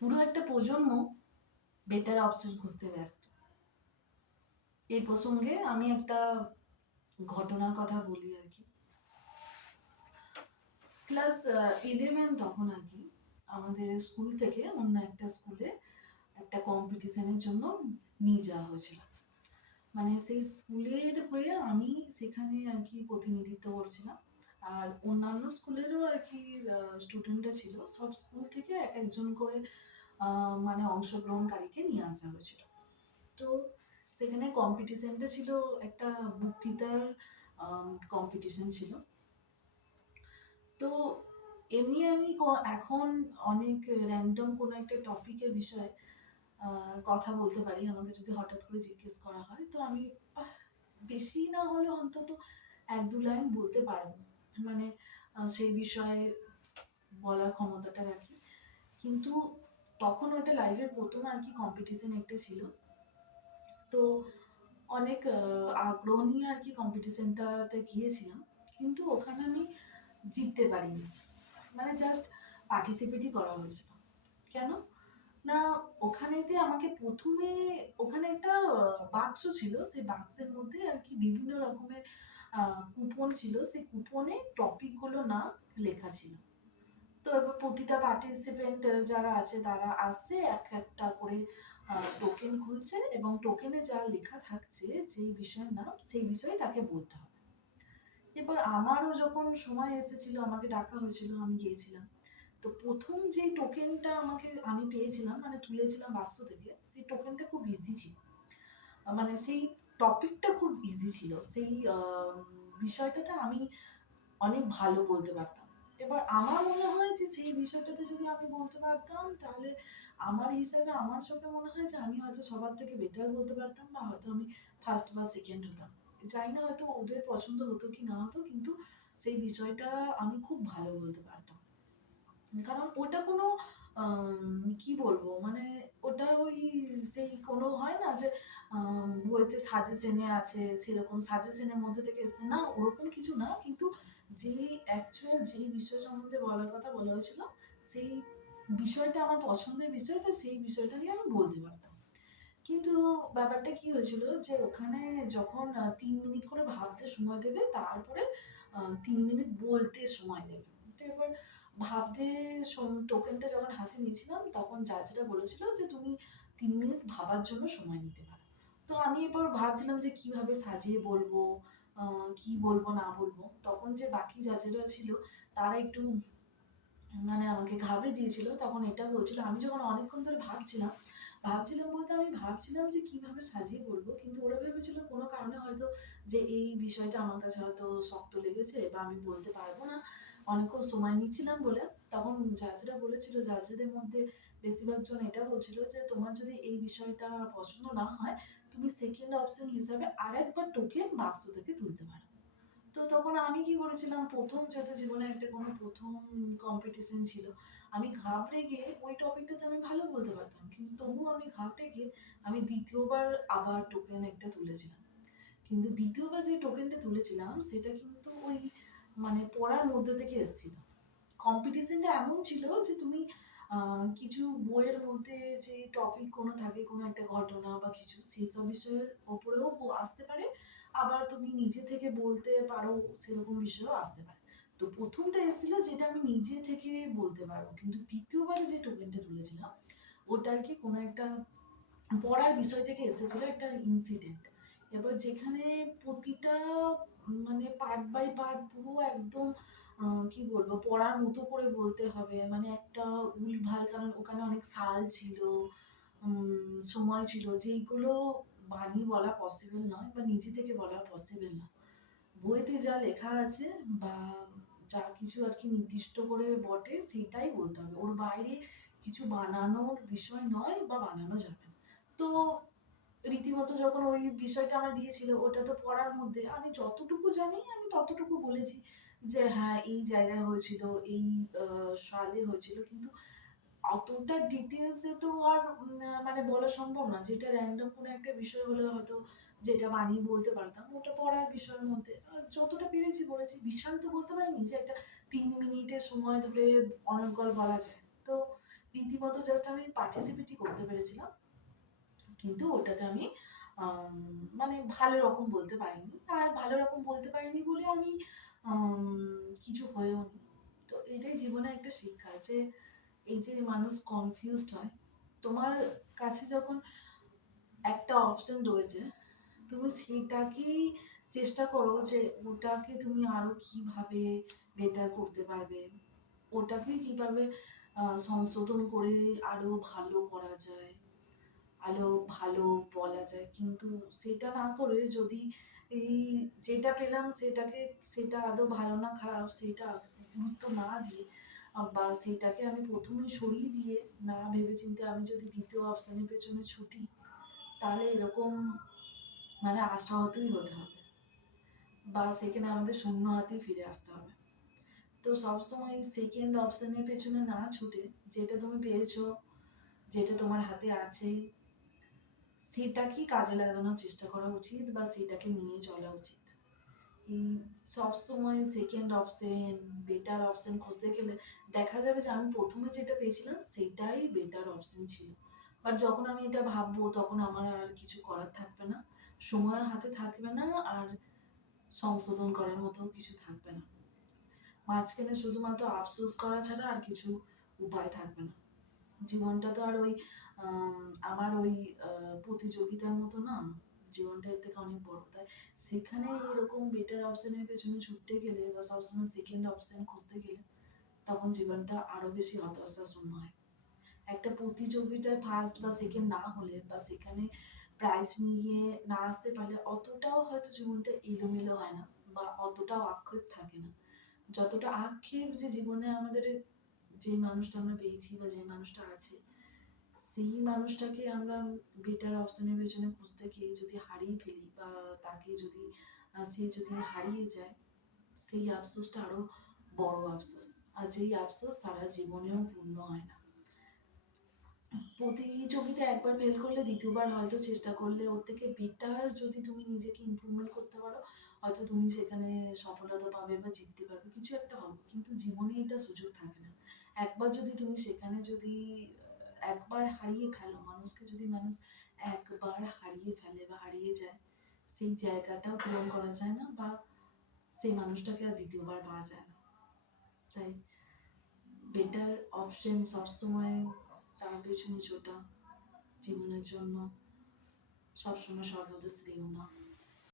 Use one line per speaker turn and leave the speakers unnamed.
পুরো একটা প্রজন্ম বেটার অপশন খুঁজতে ব্যস্ত। এই প্রসঙ্গে আমি একটা ঘটনার কথা বলি আর কি। ক্লাস ইলেভেন তখন আর কি আমাদের স্কুল থেকে অন্য একটা স্কুলে একটা কম্পিটিশনের জন্য নিয়ে যাওয়া হয়েছিল। মানে সেই স্কুলের হয়ে আমি সেখানে আর কি প্রতিনিধিত্ব করছিলাম। আর অন্যান্য স্কুলেরও আর কি স্টুডেন্টরা ছিল। সব স্কুল থেকে এক একজন করে মানে অংশগ্রহণকারীকে নিয়ে আসা হয়েছিল। তো সেখানে কম্পিটিশনটা ছিল, একটা বক্তৃতার কম্পিটিশন ছিল। তো এমনি আমি এখন অনেক র্যান্ডম কোনো একটা টপিকের বিষয়ে কথা বলতে পারি। আমাকে যদি হঠাৎ করে জিজ্ঞেস করা হয়, তো আমি বেশি না হলে অন্তত এক দু লাইন বলতে পারব। মানে সেই বিষয়ে বলার ক্ষমতাটা রাখি। কিন্তু তখন ওটা লাইভের প্রথম আর কি কম্পিটিশন একটা ছিল। তো অনেক আগ্রহ নিয়ে আর কি কম্পিটিশনটাতে গিয়েছিলাম, কিন্তু ওখানে আমি জিততে পারিনি। মানে জাস্ট পার্টিসিপেটই করা হয়েছিল। কেন? না, ওখানেতে আমাকে প্রথমে, ওখানে একটা বাক্স ছিল, সেই বাক্সের মধ্যে আর কি বিভিন্ন রকমের কুপন ছিল। সেই কুপনে টপিকগুলো না লেখা ছিল। তো এবার প্রতিটা পার্টিসিপেন্ট যারা আছে, তারা আসছে এক একটা করে টোকেন খুলছে এবং টোকেনে যা লেখা থাকছে, যেই বিষয়ের নাম, সেই বিষয়ে তাকে বলতে হবে। এবার আমারও যখন সময় এসেছিল, আমাকে ডাকা হয়েছিল, আমি গিয়েছিলাম। তো প্রথম যে টোকেনটা আমাকে, আমি পেয়েছিলাম মানে তুলেছিলাম বাক্স থেকে, সেই টোকেনটা খুব ইজি ছিল। মানে সেই টপিকটা খুব ইজি ছিল। সেই বিষয়টাতে আমি অনেক ভালো বলতে পারতাম। এবার আমার মনে হয় যে সেই বিষয়টাতে যদি আমি বলতে পারতাম, তাহলে আমার হিসাবে আমার চোখে মনে হয় যে আমি হয়তো সবার থেকে বেটার বলতে পারতাম বা হয়তো আমি ফার্স্ট বা সেকেন্ড হতাম। জানি না হয়তো ওদের পছন্দ হতো কি না হতো, কিন্তু সেই বিষয়টা আমি খুব ভালো বলতে পারতাম। কারণ ওটা কোনো কি বলব মানে ওটা ওই সেই কোনো হয় না যে বইতে সাজেশনে আছে, সেরকম সাজেশনের মধ্যে থেকে এসছে। না, ওরকম কিছু না, কিন্তু যেই অ্যাকচুয়াল যেই বিষয় সম্বন্ধে বলার কথা বলা হয়েছিল, সেই বিষয়টা আমার পছন্দের বিষয়, তো সেই বিষয়টা নিয়ে আমি বলতে পারতাম। কিন্তু ব্যাপারটা কি হয়েছিল যে ওখানে যখন তিন মিনিট করে ভাবতে সময় দেবে, তারপরে তিন মিনিট বলতে সময় দেবে। তো এবার ভাবতে টোকেনটা যখন হাতে নিয়েছিলাম, তখন জাজরা বলেছিল যে তুমি তিন মিনিট ভাবার জন্য সময় নিতে পারো। তো আমি এবার ভাবছিলাম যে কীভাবে সাজিয়ে বলব কি বলব, না বলব। তখন যে বাকি জাজেরা ছিল, তারা একটু মানে আমাকে ঘাবড়ে দিয়েছিল। তখন এটা বলছিল, আমি যখন অনেকক্ষণ ধরে ভাবছিলাম ভাবছিলাম বলতে আমি ভাবছিলাম যে কীভাবে সাজিয়ে বলব, কিন্তু ওরা ভেবেছিল কোনো কারণে হয়তো যে এই বিষয়টা আমার কাছে হয়তো শক্ত লেগেছে বা আমি বলতে পারব না। অনেকক্ষণ সময় নিচ্ছিলাম বলে তখন জাজরা বলেছিল জাজদের মধ্যে বেশিরভাগ জন এটা বলছিল যে, তোমার যদি এই বিষয়টা পছন্দ না হয় তুমি সেকেন্ড অপশন হিসাবে আরেকবার টোকেন বাক্স থেকে তুলতে পারো। তো তখন আমি কি করেছিলাম, প্রথম যেহেতু জীবনে একটা কোনো প্রথম কম্পিটিশন ছিল, আমি ঘাবড়ে গিয়ে ওই টপিকটাতে আমি ভালো বলতে পারতাম, কিন্তু তবুও আমি ঘাবড়ে গিয়ে আমি দ্বিতীয়বার আবার টোকেন একটা তুলেছিলাম। কিন্তু দ্বিতীয়বার যে টোকেনটা তুলেছিলাম, সেটা কিন্তু ওই মানে পড়ার মধ্যে থেকে এসেছিল। কম্পিটিশনটা এমন ছিল যে তুমি কিছু বইয়ের মধ্যে যে টপিক কোনো থাকে, কোনো একটা ঘটনা বা কিছু, সেই সব বিষয়ের ওপরেও আসতে পারে। আবার তুমি নিজে থেকে বলতে পারো, সেরকম বিষয়েও আসতে পারে। তো প্রথমটা এসেছিল যেটা আমি নিজে থেকে বলতে পারব। কিন্তু দ্বিতীয়বারে যে টোকেনটা তুলেছিলাম ওটা আর কি কোনো একটা পড়ার বিষয় থেকে এসেছিল একটা ইনসিডেন্ট এবার যেখানে প্রতিটা মানে পার্ট বাই পার্ট পুরো একদম কি বলব, পড়ার মতো করে বলতে হবে। মানে একটা উলভাল, কারণ ওখানে অনেক সাল ছিল সময় ছিল, যেইগুলো বানিয়ে বলা পসিবল নয় বা নিজে থেকে বলা পসিবল না। বইতে যা লেখা আছে বা যা কিছু আর কি নির্দিষ্ট করে বটে সেটাই বলতে হবে। ওর বাইরে কিছু বানানোর বিষয় নয় বা বানানো যাবে না। তো রীতিমতো যখন ওই বিষয়টা আমার দিয়েছিল, ওটা তো পড়ার মধ্যে, আমি যতটুকু জানি, আমি ততটুকু বলেছি যে হ্যাঁ এই জায়গায় হয়েছিল, এই সালে হয়েছিল, কিন্তু অতটা ডিটেলসে তো আর মানে বলা সম্ভব না। যেটা র্যান্ডম কোনো একটা বিষয় হলে হয়তো যেটা বানিয়ে বলতে পারতাম, ওটা পড়ার বিষয়ের মধ্যে যতটা পেরেছি বলেছি। বিশাল তো বলতে পারিনি যে, একটা তিন মিনিটের সময় ধরে অনর্গল বলা যায়। তো রীতিমতো জাস্ট আমি পার্টিসিপেটই করতে পেরেছিলাম। কিন্তু ওটাতে আমি মানে ভালো রকম বলতে পারিনি। আর ভালো রকম বলতে পারিনি বলে আমি কিছু হয়েও নি। তো এটাই জীবনে একটা শিক্ষা যে, এই যে মানুষ কনফিউজড হয়, তোমার কাছে যখন একটা অপশন রয়েছে, তুমি সেটাকেই চেষ্টা করো যে ওটাকে তুমি আরও কীভাবে বেটার করতে পারবে? ওটাকে কীভাবে সংশোধন করে আরও ভালো করা যায়? আরও ভালো বলা যায়। কিন্তু সেটা না করে যদি এই যেটা পেলাম সেটাকে, সেটা আদৌ ভালো না খারাপ সেটা গুরুত্ব না দিয়ে, বা সেটাকে আমি প্রথমেই সরিয়ে দিয়ে না ভেবেচিন্তে আমি যদি দ্বিতীয় অপশানের পেছনে ছুটি, তাহলে এরকম মানে আশাহতই হতে হবে। বা সেখানে আমাদের শূন্য হাতেই ফিরে আসতে হবে। তো সবসময় সেকেন্ড অপশানের পেছনে না ছুটে, যেটা তুমি পেয়েছ, যেটা তোমার হাতে আছে সেটাকেই কাজে লাগানোর চেষ্টা করা উচিত বা সেটাকে নিয়ে চলা উচিত। এই সবসময় সেকেন্ড অপশন বেটার অপশন খুঁজতে গেলে দেখা যাবে যে আমি প্রথমে যেটা পেয়েছিলাম সেটাই বেটার অপশন ছিল। বাট যখন আমি এটা ভাববো তখন আমার আর কিছু করার থাকবে না। সময় হাতে থাকবে না আর সংশোধন করার মতো কিছু থাকবে না। মাঝখানে শুধুমাত্র আফসোস করা ছাড়া আর কিছু উপায় থাকবে না। জীবনটা তো আর ওই আম, আমার ওই প্রতিযোগিতার মতো না। জীবনটা এর থেকে অনেক বড়। তাই সেখানে এরকম বেটার অপশনের পেছনে ছুটতে গেলে বা সবসময় সেকেন্ড অপশন খুঁজতে গেলে তখন জীবনটা আরও বেশি হতাশা শূন্য হয়। একটা প্রতিযোগিতায় ফার্স্ট বা সেকেন্ড না হলে বা সেখানে প্রাইজ নিয়ে না আসতে পারলে অতটাও হয়তো জীবনটা এলোমেলো হয় না বা অতটাও আক্ষেপ থাকে না। যতটা আক্ষেপ যে জীবনে আমাদের যে মানুষটা আমরা পেয়েছি বা যে মানুষটা আছে, সেই মানুষটাকে আমরা বেটার অপশনের পেছনে খুঁজতে গিয়ে যদি হারিয়ে ফেলি বা তাকে যদি সে যদি হারিয়ে যায়, সেই আফসোসটা আরও বড় আফসোস। আর যেই আফসোস সারা জীবনেও পূর্ণ হয় না। প্রতিযোগিতা একবার ফেল করলে দ্বিতীয়বার হয়তো চেষ্টা করলে ওর থেকে বেটার যদি তুমি নিজেকে ইমপ্রুভমেন্ট করতে পারো, হয়তো তুমি সেখানে সফলতা পাবে বা জিততে পারবে। কিছু একটা হবে। কিন্তু জীবনে এটা সুযোগ থাকে না। একবার যদি তুমি সেখানে যদি, একবার হারিয়ে ফেলো, মানুষকে যদি মানুষ একবার হারিয়ে ফেলে বা হারিয়ে যায়, সেই জায়গাটাও পূরণ করা যায় না বা সেই মানুষটাকে আর দ্বিতীয়বার পাওয়া যায় না। তাই বেটার অপশন সবসময় তার পেছনে ছোটা, জীবনের জন্য সবসময় সর্বদা শ্রেয় না।